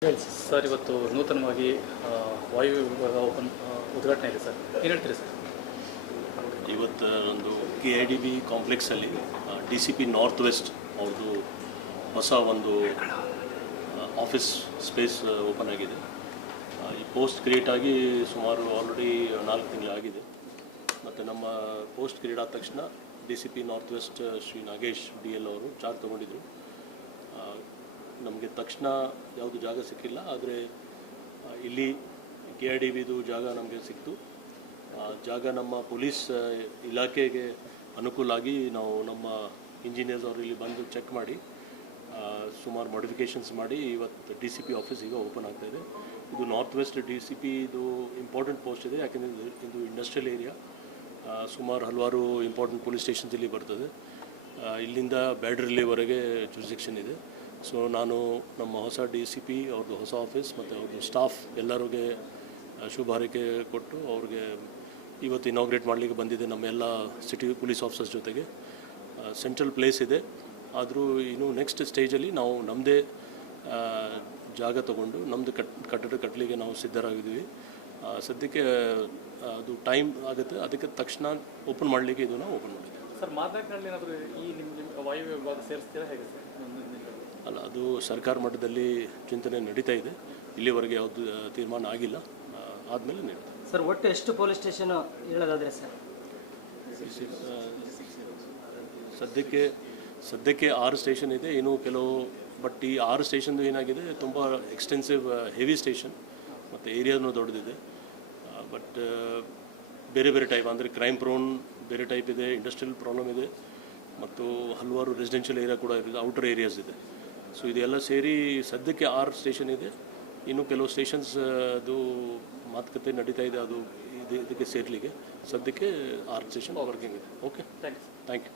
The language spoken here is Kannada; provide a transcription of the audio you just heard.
ಸರ್ ಇವತ್ತು ನೂತನವಾಗಿ ವಾಯು ವಿಭಾಗ ಓಪನ್ ಉದ್ಘಾಟನೆ ಇದೆ ಸರ್ ಏನು ಹೇಳ್ತೀರಿ ಸರ್ ಇವತ್ತು ಒಂದು K I D B ಕಾಂಪ್ಲೆಕ್ಸಲ್ಲಿ D C P north west ಅವ್ರದ್ದು ಹೊಸ ಒಂದು ಆಫೀಸ್ ಸ್ಪೇಸ್ ಓಪನ್ ಆಗಿದೆ. ಈ ಪೋಸ್ಟ್ ಕ್ರಿಯೇಟ್ ಆಗಿ ಸುಮಾರು ಆಲ್ರೆಡಿ ನಾಲ್ಕು ತಿಂಗಳಾಗಿದೆ ಮತ್ತು ನಮ್ಮ ಪೋಸ್ಟ್ ಕ್ರಿಯೇಟ್ ಆದ ತಕ್ಷಣ D C P north west Shri Nagesh D L ಅವರು ಚಾರ್ಜ್ ತೊಗೊಂಡಿದ್ರು. ನಮಗೆ ತಕ್ಷಣ ಯಾವುದು ಜಾಗ ಸಿಕ್ಕಿಲ್ಲ, ಆದರೆ ಇಲ್ಲಿ ಕೆ ಆರ್ ಡಿ ಬಿದು ಜಾಗ ನಮಗೆ ಸಿಕ್ತು. ಆ, ಜಾಗ ನಮ್ಮ ಪೊಲೀಸ್ ಇಲಾಖೆಗೆ ಅನುಕೂಲ ಆಗಿ ನಾವು ನಮ್ಮ ಇಂಜಿನಿಯರ್ಸ್ ಅವರು ಇಲ್ಲಿ ಬಂದು ಚೆಕ್ ಮಾಡಿ ಸುಮಾರು ಮಾಡಿಫಿಕೇಷನ್ಸ್ ಮಾಡಿ ಇವತ್ತು ಡಿ ಸಿ ಪಿ ಆಫೀಸ್ ಈಗ ಓಪನ್ ಆಗ್ತಾ ಇದೆ. North west D C P ಇದು ಇಂಪಾರ್ಟೆಂಟ್ ಪೋಸ್ಟ್ ಇದೆ, ಯಾಕೆಂದರೆ ಇದು ಇಂಡಸ್ಟ್ರಿಯಲ್ ಏರಿಯಾ ಸುಮಾರು ಹಲವಾರು ಇಂಪಾರ್ಟೆಂಟ್ ಪೊಲೀಸ್ ಸ್ಟೇಷನ್ಸ್ ಇಲ್ಲಿ ಬರ್ತದೆ. ಇಲ್ಲಿಂದ ಬ್ಯಾಡ್ರಲ್ಲಿವರೆಗೆ ಜುರಿಸಿಕ್ಷನ್ ಇದೆ. ಸೊ ನಾನು ನಮ್ಮ ಹೊಸ ಡಿ ಸಿ ಪಿ ಅವ್ರದ್ದು ಹೊಸ ಆಫೀಸ್ ಮತ್ತು ಅವ್ರದ್ದು ಸ್ಟಾಫ್ ಎಲ್ಲರಿಗೆ ಶುಭ ಹಾರೈಕೆ ಕೊಟ್ಟು ಅವ್ರಿಗೆ ಇವತ್ತು ಇನಾಗ್ರೇಟ್ ಮಾಡಲಿಕ್ಕೆ ಬಂದಿದೆ ನಮ್ಮ ಎಲ್ಲ ಸಿಟಿ ಪೊಲೀಸ್ ಆಫೀಸರ್ಸ್ ಜೊತೆಗೆ. ಸೆಂಟ್ರಲ್ ಪ್ಲೇಸ್ ಇದೆ. ಆದರೂ ಇನ್ನು ನೆಕ್ಸ್ಟ್ ಸ್ಟೇಜಲ್ಲಿ ನಾವು ನಮ್ಮದೇ ಜಾಗ ತಗೊಂಡು ನಮ್ಮದು ಕಟ್, ಕಟ್ಟಡ ಕಟ್ಟಲಿಕ್ಕೆ ನಾವು ಸಿದ್ಧರಾಗಿದ್ದೀವಿ. ಸದ್ಯಕ್ಕೆ ಅದು ಟೈಮ್ ಆಗುತ್ತೆ. ಅದಕ್ಕೆ ತಕ್ಷಣ ಓಪನ್ ಮಾಡಲಿಕ್ಕೆ ಇದನ್ನು ಓಪನ್ ಮಾಡಿದ್ದೀವಿ. ಸರ್ ಮಾದನಹಳ್ಳಿ ಏನಾದರೂ ಈ ನಿಮ್ಮ ವಾಯು ವಿಭಾಗ ಸೇರಿಸ್ತೀರಾ ಹೇಗೆ ಸರ್? ಅಲ್ಲ ಅದು ಸರ್ಕಾರ ಮಟ್ಟದಲ್ಲಿ ಚಿಂತನೆ ನಡೀತಾ ಇದೆ. ಇಲ್ಲಿವರೆಗೆ ಯಾವುದು ತೀರ್ಮಾನ ಆಗಿಲ್ಲ. ಆದಮೇಲೆ ನೀಡುತ್ತೆ. ಸರ್ ಒಟ್ಟು ಎಷ್ಟು ಪೊಲೀಸ್ ಸ್ಟೇಷನ್ ಹೇಳೋದಾದ್ರೆ ಸರ್? ಸದ್ಯಕ್ಕೆ ಸದ್ಯಕ್ಕೆ ಆರು ಸ್ಟೇಷನ್ ಇದೆ. ಇನ್ನು ಕೆಲವು ಬಟ್ ಈ ಆರು ಸ್ಟೇಷನ್ದು ಏನಾಗಿದೆ ತುಂಬ ಎಕ್ಸ್ಟೆನ್ಸಿವ್ ಹೆವಿ ಸ್ಟೇಷನ್ ಮತ್ತು ಏರಿಯಾನು ದೊಡ್ಡದಿದೆ. ಬಟ್ ಬೇರೆ ಬೇರೆ ಟೈಪ್ ಅಂದರೆ ಕ್ರೈಮ್ ಪ್ರೋನ್ ಬೇರೆ ಟೈಪ್ ಇದೆ ಇಂಡಸ್ಟ್ರಿಯಲ್ ಪ್ರಾಬ್ಲಮ್ ಇದೆ. ಮತ್ತು ಹಲವಾರು ರೆಸಿಡೆನ್ಷಿಯಲ್ ಏರಿಯಾ ಕೂಡ ಇದೆ ಔಟರ್ ಏರಿಯಾಸ್ ಇದೆ. ಸೊ ಇದೆಲ್ಲ ಸೇರಿ ಸದ್ಯಕ್ಕೆ ಆರು ಸ್ಟೇಷನ್ ಇದೆ. ಇನ್ನು ಕೆಲವು ಸ್ಟೇಷನ್ಸ್ ಅದು ಮಾತುಕತೆ ನಡೀತಾ ಇದೆ ಅದು ಇದು ಇದಕ್ಕೆ ಸೇರಲಿಕ್ಕೆ. ಸದ್ಯಕ್ಕೆ ಆರು ಸ್ಟೇಷನ್ ವರ್ಕಿಂಗ್ ಇದೆ. Okay thank you thank you